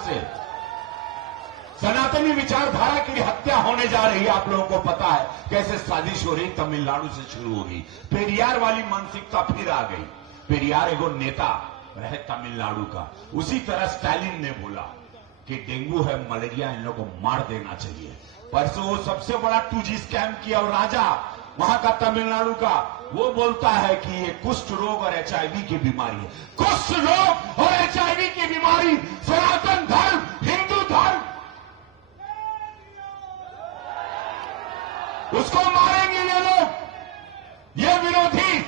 से। सनातनी विचारधारा की हत्या होने जा रही है। आप लोगों को पता है कैसे साजिश हो रही, तमिलनाडु से शुरू हो गई। पेरियार वाली मानसिकता फिर आ गई। पेरियार एगो नेता रहे तमिलनाडु का। उसी तरह स्टालिन ने बोला कि डेंगू है, मलेरिया, इन लोगों को मार देना चाहिए। परसों वो सबसे बड़ा 2G स्कैम किया और राजा वहां का तमिलनाडु का, वो बोलता है कि ये कुष्ठ रोग और HIV की बीमारी है। कुष्ठ रोग और HIV की बीमारी सनातन धर्म, हिंदू धर्म, उसको मारेंगे ये लोग। ये विरोधी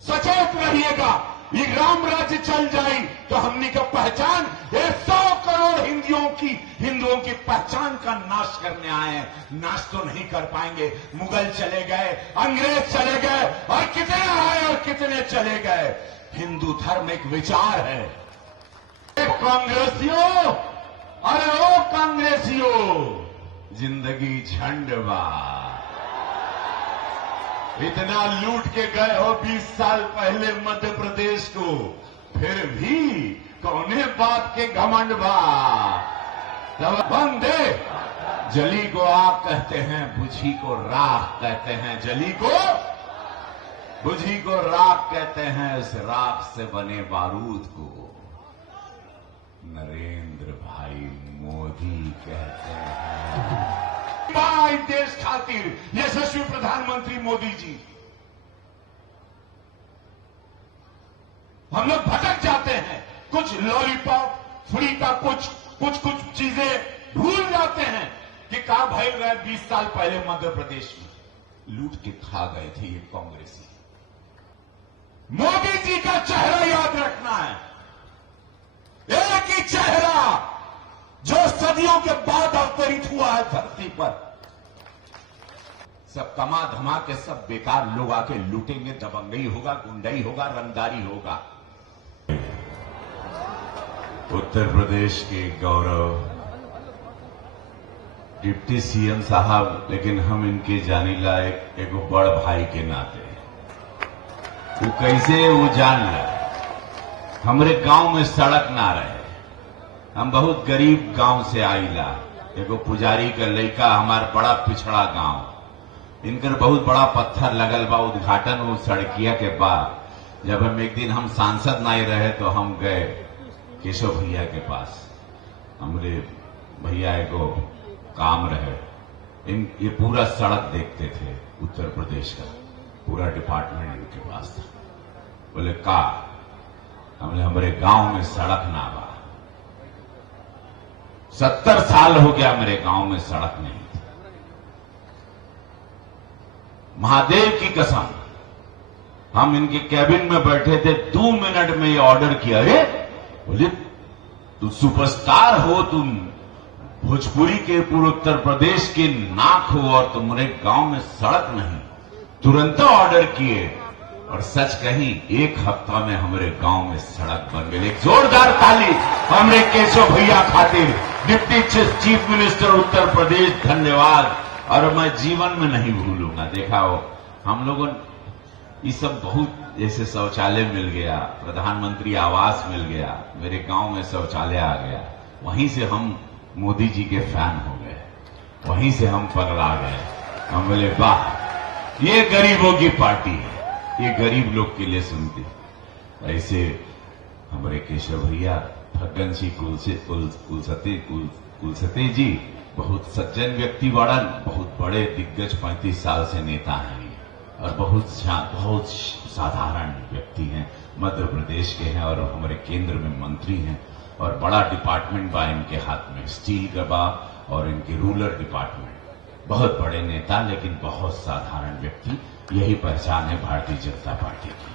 सचेत रहिएगा। ये राम राज्य चल जाए तो हमनी का पहचान 100 करोड़ हिंदुओं की पहचान का नाश करने आए हैं। नाश तो नहीं कर पाएंगे। मुगल चले गए, अंग्रेज चले गए, और कितने आए और कितने चले गए। हिंदू धर्म एक विचार है। कांग्रेसियों, अरे ओ कांग्रेसियों, जिंदगी झंडवा। इतना लूट के गए हो 20 साल पहले मध्य प्रदेश को, फिर भी कौने बात के घमंड बा। बंदे जली को आग कहते हैं, बुझी को राख कहते हैं। जली को बुझी को राख कहते हैं। इस राख से बने बारूद को नरेंद्र भाई मोदी कहते हैं। भाई देश खातिर यशस्वी प्रधानमंत्री मोदी जी, हम लोग भटक जाते हैं। कुछ लॉलीपॉप फ्री का कुछ चीजें भूल जाते हैं कि कहां भाई गए 20 साल पहले मध्य प्रदेश में लूट के खा गए थे ये कांग्रेसी। मोदी जी का चेहरा याद रखना है। एक ही चेहरा जो सदियों के बाद अवतरित हुआ है धरती पर। सब कमा धमा के सब बेकार लोग आके लूटेंगे, दबंगई होगा, गुंडाई होगा, रंगदारी होगा। उत्तर प्रदेश के गौरव डिप्टी CM साहब, लेकिन हम इनके जाने लायक एगो बड़ भाई के नाते वो कैसे वो जान ला। हमरे गांव में सड़क ना रहे, हम बहुत गरीब गांव से आईला। एगो पुजारी का लड़का, हमार बड़ा पिछड़ा गांव, इनकर बहुत बड़ा पत्थर लगल बा उद्घाटन वो सड़किया के बाद। जब हम एक दिन हम सांसद नहीं रहे तो हम गए केशव भैया के पास। हमरे भैया एगो काम रहे, ये पूरा सड़क देखते थे उत्तर प्रदेश का, पूरा डिपार्टमेंट इनके पास था। बोले का हमारे गांव में सड़क ना बा। 70 साल हो गया मेरे गांव में सड़क नहीं थी। महादेव की कसम, हम इनके कैबिन में बैठे थे, 2 मिनट में ये ऑर्डर किया। अरे बोले तू सुपरस्टार हो, तुम भोजपुरी के पूरे उत्तर प्रदेश के नाक हो और तुम्हारे गांव में सड़क नहीं। तुरंत ऑर्डर किए और सच कहीं 1 हफ्ता में हमारे गांव में सड़क बन गई। एक जोरदार ताली हमारे केशव भैया खातिर, deputy chief minister Uttar Pradesh, धन्यवाद। और मैं जीवन में नहीं भूलूंगा। देखा हो हम लोगों ये सब बहुत, जैसे शौचालय मिल गया, प्रधानमंत्री आवास मिल गया, मेरे गांव में शौचालय आ गया, वहीं से हम मोदी जी के फैन हो गए, वहीं से हम पगला गए। हम बोले वाह, ये गरीबों की पार्टी है, ये गरीब लोग के लिए सुनती। ऐसे हमारे केशव भैया, फग्गन सिंह कुलसते जी बहुत सज्जन व्यक्ति वाड़न, बहुत बड़े दिग्गज 35 साल से नेता हैं और बहुत साधारण व्यक्ति हैं, मध्य प्रदेश के हैं और हमारे केंद्र में मंत्री हैं और बड़ा डिपार्टमेंट बा इनके हाथ में, स्टील का बा और इनके रूरल डिपार्टमेंट। बहुत बड़े नेता लेकिन बहुत साधारण व्यक्ति, यही पहचान है भारतीय जनता पार्टी की।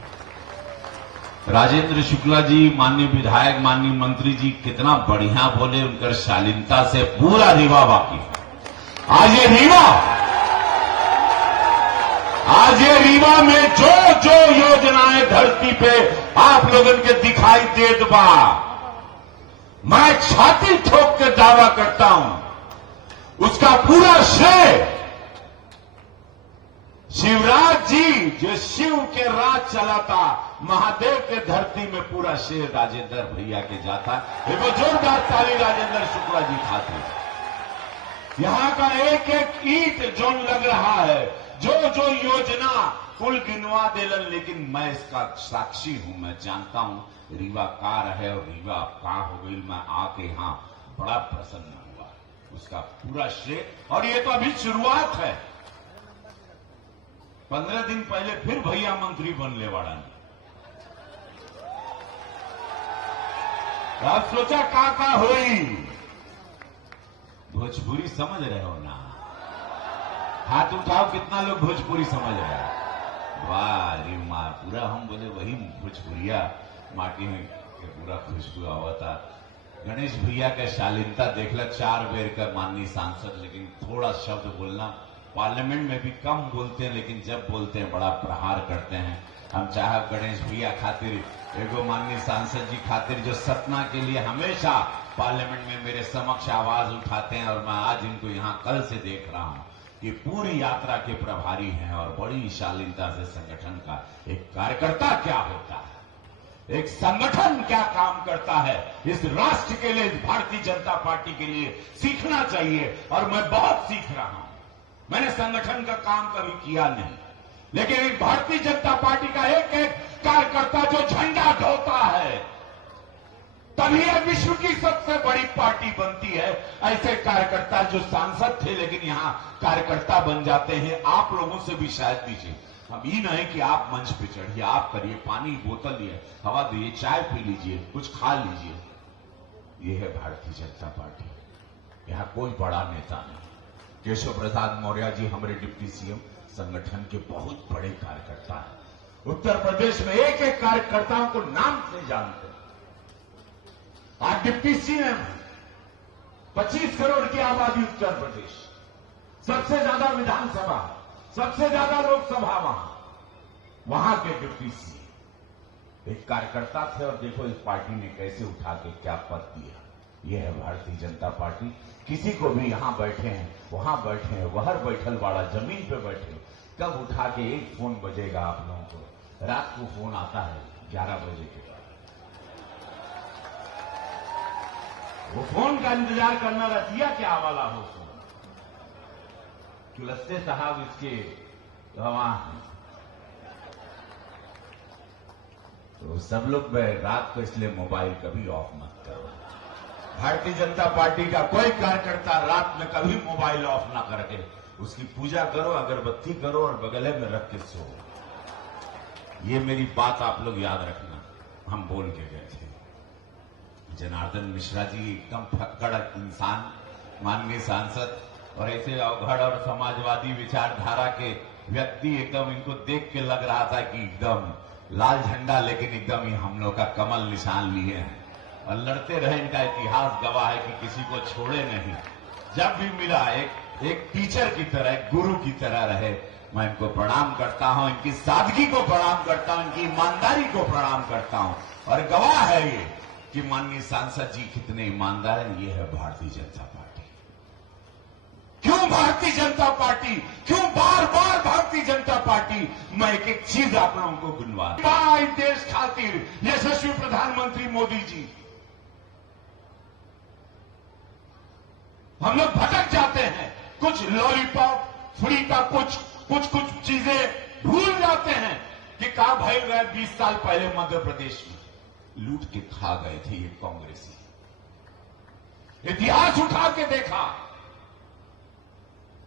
राजेंद्र शुक्ला जी, माननीय विधायक, माननीय मंत्री जी कितना बढ़िया बोले, उनकर शालीनता से पूरा रीवा वाकिफ। आज ये रीवा में जो योजनाएं धरती पे आप लोगों के दिखाई देत बा, मैं छाती ठोक के दावा करता हूं उसका पूरा श्रेय शिवराज जी जो शिव के राज चलाता, महादेव के धरती में पूरा शेर राजेंद्र भैया के जाता। एक जोरदार ताली राजेंद्र शुक्ला जी खातिर। यहां का एक एक ईंट जो लग रहा है, जो जो योजना कुल गिनवा देलन, लेकिन मैं इसका साक्षी हूं। मैं जानता हूं रीवा का रहे और रीवा का हो गई। मैं आके यहां बड़ा प्रसन्न हुआ, उसका पूरा श्रेय। और ये तो अभी शुरुआत है। 15 दिन पहले फिर भैया मंत्री बनने वाला नहीं। आप सोचा का हुई। भोजपुरी समझ रहे हो ना? हाथ उठाओ कितना लोग भोजपुरी समझ रहे हैं। वाह रे माँ, पूरा हम बोले वही भोजपुरिया माटी में पूरा खुशबू आवा था। गणेश भैया का शालीनता देखला, 4 बेर का माननीय सांसद, लेकिन थोड़ा शब्द बोलना। पार्लियामेंट में भी कम बोलते हैं, लेकिन जब बोलते हैं बड़ा प्रहार करते हैं। हम चाहे गणेश भैया खातिर, एगो माननीय सांसद जी खातिर, जो सतना के लिए हमेशा पार्लियामेंट में मेरे समक्ष आवाज उठाते हैं, और मैं आज इनको यहां कल से देख रहा हूं कि पूरी यात्रा के प्रभारी हैं। और बड़ी शालीनता से संगठन का एक कार्यकर्ता क्या होता है, एक संगठन क्या काम करता है, इस राष्ट्र के लिए, इस भारतीय जनता पार्टी के लिए सीखना चाहिए। और मैं बहुत सीख रहा हूं। मैंने संगठन का काम कभी किया नहीं, लेकिन एक भारतीय जनता पार्टी का एक एक कार्यकर्ता जो झंडा ढोता है, तभी यह विश्व की सबसे बड़ी पार्टी बनती है। ऐसे कार्यकर्ता जो सांसद थे लेकिन यहां कार्यकर्ता बन जाते हैं। आप लोगों से भी शायद दीजिए। हम ये नहीं कि आप मंच पे चढ़िए, आप करिए, पानी बोतल लिए, हवा दिए, चाय पी लीजिए, कुछ खा लीजिए। ये है भारतीय जनता पार्टी। यहां कोई बड़ा नेता नहीं। केशव प्रसाद मौर्य जी हमारे डिप्टी सीएम, संगठन के बहुत बड़े कार्यकर्ता हैं। उत्तर प्रदेश में एक एक कार्यकर्ताओं को नाम से जानते हैं। आज डिप्टी सीएम 25 करोड़ की आबादी उत्तर प्रदेश, सबसे ज्यादा विधानसभा, सबसे ज्यादा लोकसभा वहां के डिप्टी सीएम एक कार्यकर्ता थे। और देखो इस पार्टी ने कैसे उठा के क्या पद दिया। यह है भारतीय जनता पार्टी। किसी को भी यहां बैठे हैं, वहां बैठे हैं, वहर बैठल वाला, जमीन पे बैठे, कब उठा के एक फोन बजेगा आप लोगों को। रात को फोन आता है 11 बजे के बाद, वो फोन का इंतजार करना रतिया क्या वाला हो। कुलस्ते साहब इसके गवाह हैं। तो सब लोग रात को इसलिए मोबाइल कभी ऑफ मत करो। भारतीय जनता पार्टी का कोई कार्यकर्ता रात में कभी मोबाइल ऑफ ना करके उसकी पूजा करो, अगरबत्ती करो और बगले में रख के सो। ये मेरी बात आप लोग याद रखना। हम बोल के गए थे। जनार्दन मिश्रा जी एकदम फक्कड़ इंसान, माननीय सांसद, और ऐसे अवघड़ और समाजवादी विचारधारा के व्यक्ति, एकदम इनको देख के लग रहा था कि एकदम लाल झंडा, लेकिन एकदम ही हम लोग का कमल निशान लिए हैं और लड़ते रहे। इनका इतिहास गवाह है कि किसी को छोड़े नहीं। जब भी मिला एक टीचर की तरह, एक गुरु की तरह रहे। मैं इनको प्रणाम करता हूं, इनकी सादगी को प्रणाम करता हूं, इनकी ईमानदारी को प्रणाम करता हूं। और गवाह है ये कि माननीय सांसद जी कितने ईमानदार हैं। ये है भारतीय जनता पार्टी। क्यों भारतीय जनता पार्टी, क्यों बार बार भारतीय जनता पार्टी? मैं एक एक चीज आप लोगों को गिनवा। देश खातिर यशस्वी प्रधानमंत्री मोदी जी, हम लोग भटक जाते हैं। कुछ लॉलीपॉप फ्री का कुछ चीजें भूल जाते हैं कि कहा भय गए 20 साल पहले मध्य प्रदेश में लूट के खा गए थे ये कांग्रेसी। इतिहास उठा के देखा।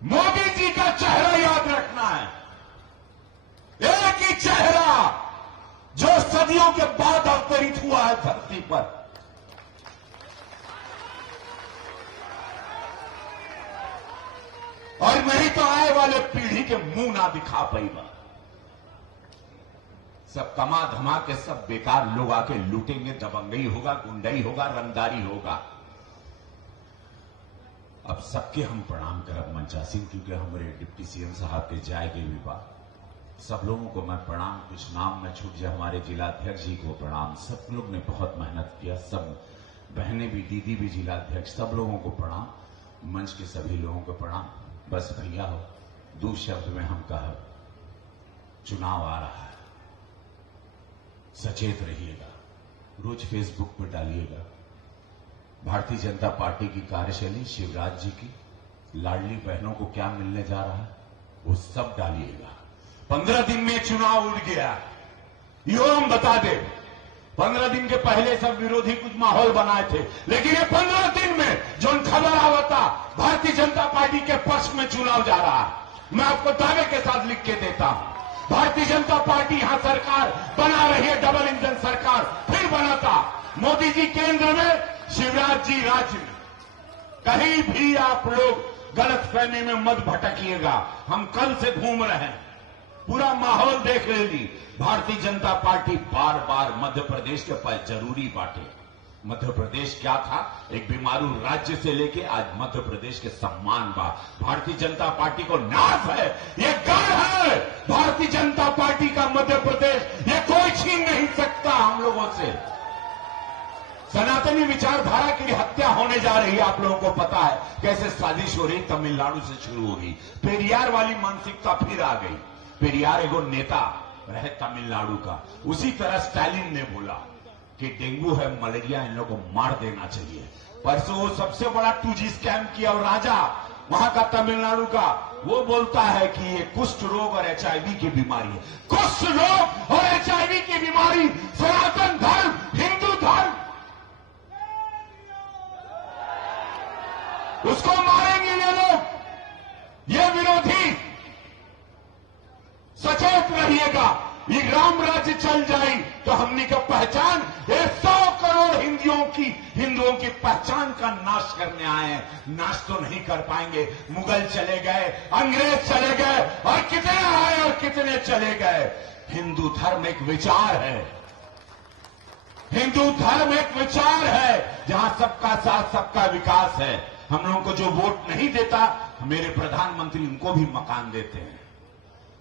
मोदी जी का चेहरा याद रखना है। एक ही चेहरा जो सदियों के बाद अवतरित हुआ है धरती पर। और नहीं तो आए वाले पीढ़ी के मुंह ना दिखा पाएगा। सब कमा धमा के सब बेकार लोग आके लूटेंगे, दबंगई होगा, गुंडई होगा, रंगदारी होगा। अब सबके हम प्रणाम करब मंचासीन, क्योंकि हमारे डिप्टी सीएम साहब के जाएंगे विवाह। सब लोगों को मैं प्रणाम, कुछ नाम में छूट जाए। हमारे जिलाध्यक्ष जी को प्रणाम। सब लोग ने बहुत मेहनत किया, सब बहनें भी, दीदी भी, जिलाध्यक्ष, सब लोगों को प्रणाम। मंच के सभी लोगों को प्रणाम। बस भैया हो, दो शब्द में हम कहा चुनाव आ रहा है, सचेत रहिएगा, रोज फेसबुक पर डालिएगा। भारतीय जनता पार्टी की कार्यशैली, शिवराज जी की लाडली बहनों को क्या मिलने जा रहा है, वो सब डालिएगा। 15 दिन में चुनाव उड़ गया, यो हम बता दे। 15 दिन के पहले सब विरोधी कुछ माहौल बनाए थे, लेकिन ये 15 दिन में जो खबर आवता भारतीय जनता पार्टी के पक्ष में चुनाव जा रहा है। मैं आपको दावे के साथ लिख के देता हूं, भारतीय जनता पार्टी यहां सरकार बना रही है, डबल इंजन सरकार फिर बनाता। मोदी जी केंद्र में, शिवराज जी राज्य में। कहीं भी आप लोग गलतफहमी में मत भटकिएगा। हम कल से घूम रहे हैं, पूरा माहौल देख ली। भारतीय जनता पार्टी बार बार मध्य प्रदेश के पास जरूरी बाटे। मध्य प्रदेश क्या था, एक बीमारू राज्य से लेके आज मध्य प्रदेश के सम्मान बा। भारतीय जनता पार्टी को नाज है, ये गर्व है भारतीय जनता पार्टी का मध्य प्रदेश, ये कोई छीन नहीं सकता हम लोगों से। सनातनी विचारधारा की हत्या होने जा रही है, आप लोगों को पता है कैसे साजिश हो रही, तमिलनाडु से शुरू हो गई। पेरियार वाली मानसिकता फिर आ गई। पेरियार एगो नेता रहे तमिलनाडु का, उसी तरह स्टालिन ने बोला कि डेंगू है, मलेरिया, इन लोगों को मार देना चाहिए। परसों वो सबसे बड़ा 2G स्कैम किया और राजा वहां का तमिलनाडु का, वो बोलता है कि ये कुष्ठ रोग और HIV की बीमारी है। कुष्ठ रोग और HIV की बीमारी सनातन धर्म, हिंदू धर्म, उसको मारेंगे ये लोग, ये विरोधी। सचेत रहिएगा, ये राम राज्य चल जाए तो हमनी का पहचान, 100 करोड़ हिंदुओं की पहचान का नाश करने आए हैं। नाश तो नहीं कर पाएंगे। मुगल चले गए, अंग्रेज चले गए, और कितने आए और कितने चले गए। हिंदू धर्म एक विचार है, हिंदू धर्म एक विचार है जहां सबका साथ सबका विकास है। हम लोगों को जो वोट नहीं देता, मेरे प्रधानमंत्री उनको भी मकान देते हैं।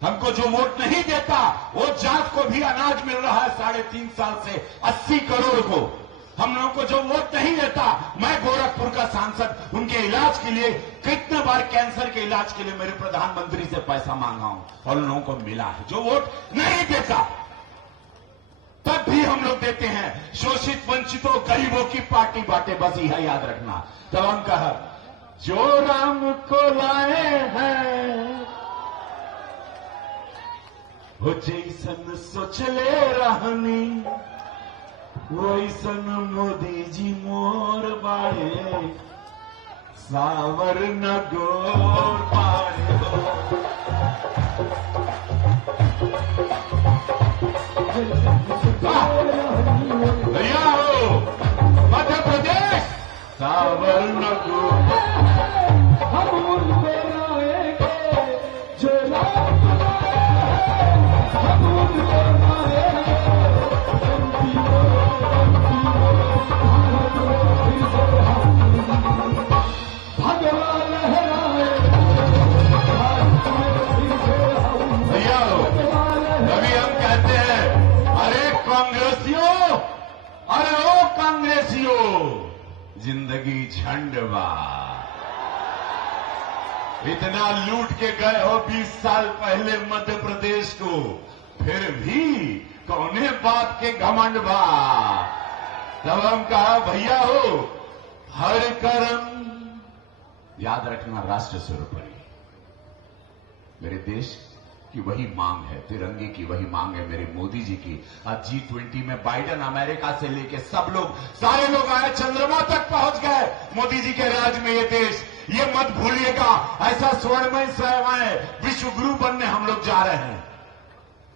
हमको जो वोट नहीं देता, वो जात को भी अनाज मिल रहा है 3.5 साल से 80 करोड़ को। हम लोगों को जो वोट नहीं देता, मैं गोरखपुर का सांसद, उनके इलाज के लिए कितने बार कैंसर के इलाज के लिए मेरे प्रधानमंत्री से पैसा मांगा हूं और उन लोगों को मिला है। जो वोट नहीं देता तब भी हम लोग देते हैं। शोषित वंचितों गरीबों की पार्टी बाटे, बस यह याद रखना। तब हम कहा जो राम को लाए हैं वो जैसन सोचले रहनी, वैसन मोदी जी मोर बाड़े, सावर न गोर बाड़े। भैया हो मध्य प्रदेश, सावर न गोर, हम उनको लाएंगे जो राम, हम उनको लाएंगे। भगवान लहराए, भैया हो कभी हम कहते हैं, अरे कांग्रेसियों, अरे ओ कांग्रेसियों, जिंदगी झंड बा। इतना लूट के गए हो 20 साल पहले मध्य प्रदेश को, फिर भी कौने बात के घमंड बा। तब हम कहा भैया हो हर कर्म, याद रखना राष्ट्र सर्वोपरि। मेरे देश की वही मांग है, तिरंगे की वही मांग है मेरे मोदी जी की। आज G20 में बाइडेन अमेरिका से लेके सब लोग, सारे लोग आए, चंद्रमा तक पहुंच गए मोदी जी के राज में ये देश। ये मत भूलिएगा, ऐसा स्वर्णमय सेवाएं विश्व गुरु बनने हम लोग जा रहे हैं।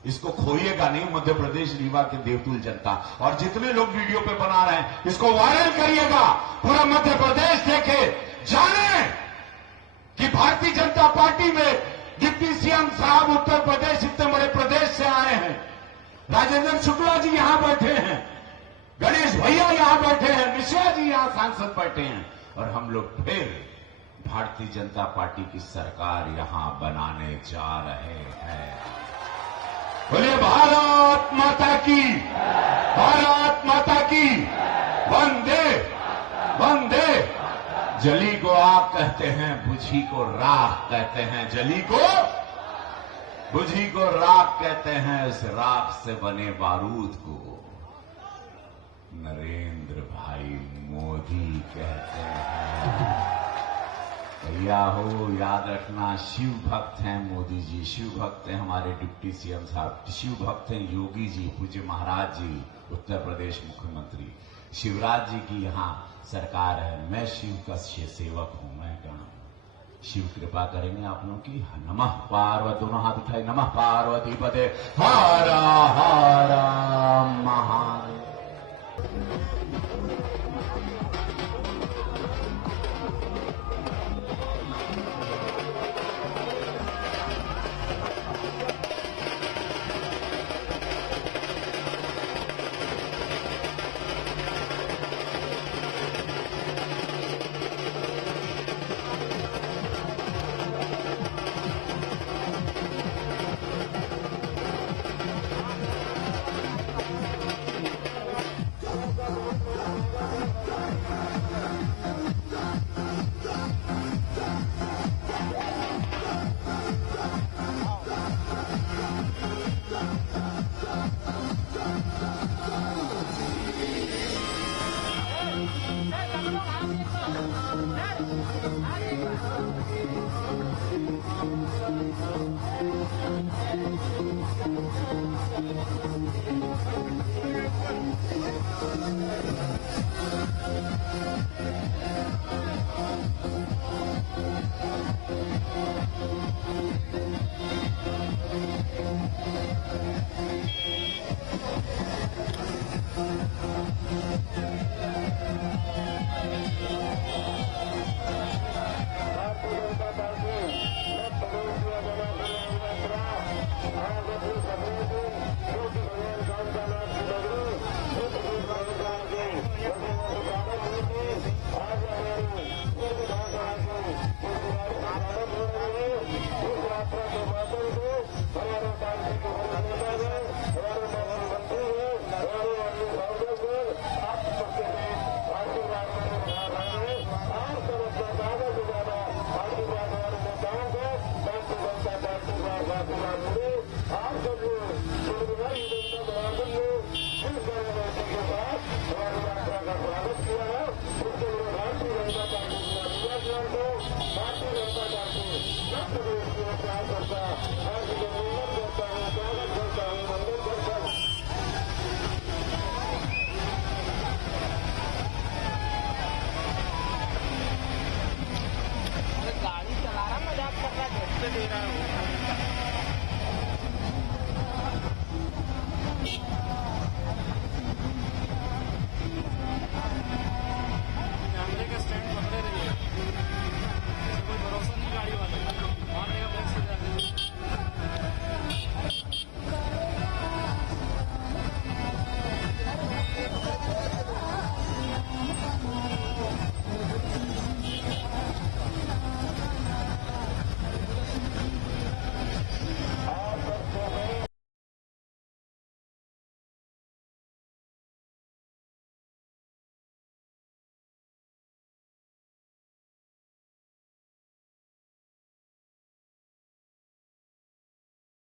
इसको खोइएगा नहीं मध्य प्रदेश रीवा के देवतुल जनता। और जितने लोग वीडियो पे बना रहे हैं, इसको वायरल करिएगा, पूरा मध्य प्रदेश देखे, जाने कि भारतीय जनता पार्टी में डिप्टी सीएम साहब उत्तर प्रदेश, इतने बड़े प्रदेश से आए हैं। राजेंद्र शुक्ला जी यहां बैठे हैं, गणेश भैया यहां बैठे हैं, मिश्रा जी यहां सांसद बैठे हैं, और हम लोग फिर भारतीय जनता पार्टी की सरकार यहां बनाने जा रहे हैं। बोले भारत माता की, भारत माता की, वंदे वंदे। जली को आग कहते हैं, बुझी को राख कहते हैं, जली को बुझी को राख कहते हैं, उस राख से बने बारूद को नरेंद्र भाई मोदी कहते हैं। भैया हो, याद रखना, शिव भक्त हैं मोदी जी, शिव भक्त हैं हमारे डिप्टी सीएम साहब, शिव भक्त हैं योगी जी, पूज्य महाराज जी, उत्तर प्रदेश मुख्यमंत्री, शिवराज जी की यहाँ सरकार है। मैं शिव का सेवक हूं, मैं क्या शिव कृपा करेंगे आप लोगों की। नमः पार्वती, दोनों हाथ उठाए, नमः पार्वती पदे हर हर महादेव। भारतीय जनता पार्टी